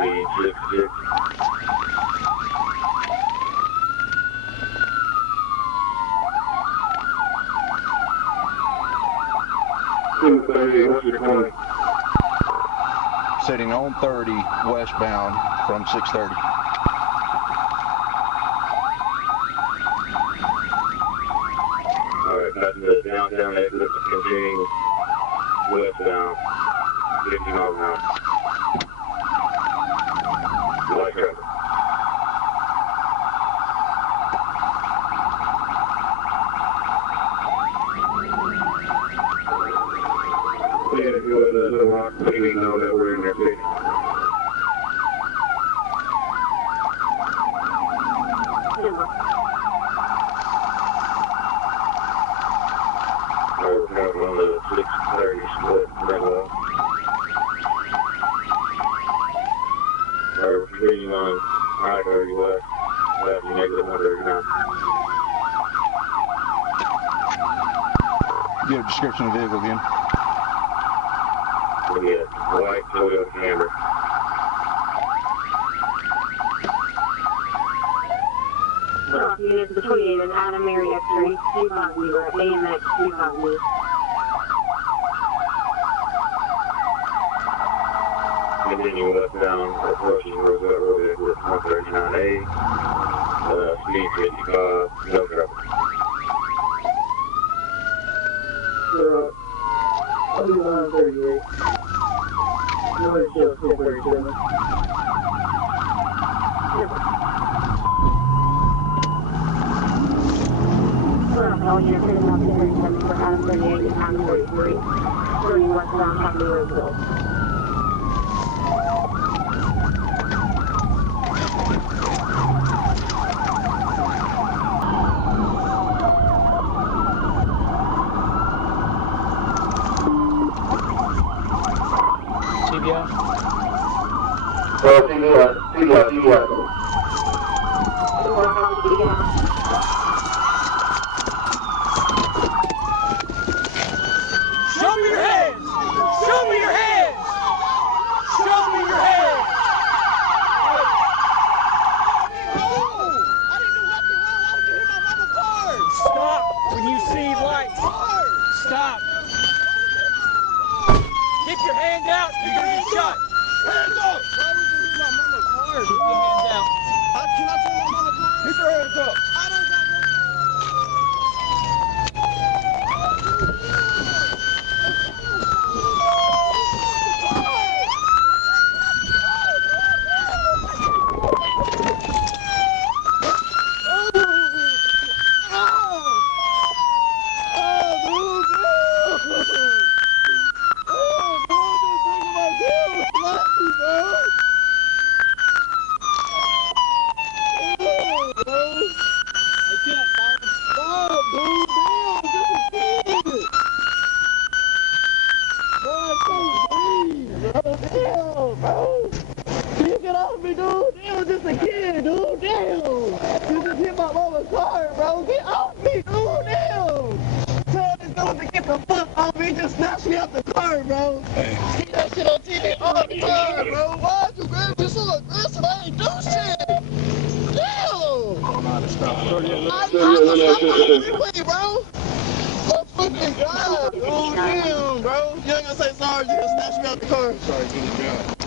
speed 66. 230, what's your 20? Sitting on 30 westbound from 630. Alright, passing the downtown exit, continuing westbound, 50 miles an hour. Light traffic. Please, if you go to the Little Rock, please know that we're in their city. Alright, we're coming on the 630 split, right well. Alright, we're continuing on I-30 west, passing exit 139. Give a description of the vehicle again. Yeah, white Toyota Camry. Units between and Adam Mary X-ray, 250, AMX 250. Continuing westbound, approaching Roosevelt Road exit 139A, speed 55, no traffic. 3138. No one shows 237. All units in about 237 for Adam 38 and Adam 43. 30 westbound, Company Roosevelt. CBI? CBI. Show me your hands! Show me your hands! Show me your hands! I didn't do nothing wrong. I was in my mama's car. Stop when you see lights. Stop. Keep your hand out. You're gonna get shot. Hands up! I was in my mama's car. Keep your hands out. Can I turn my mama's car? Keep your hands up. I don't got no. Just snatched me out the car, bro. See that shit on TV all the time, bro. Why'd you grab me so aggressive? I ain't do shit. Damn. Don't know how to stop. I replay, bro. Oh, fucking God. Oh, damn, bro. You ain't gonna say sorry. You just snatched me out the car. Sorry, get it down.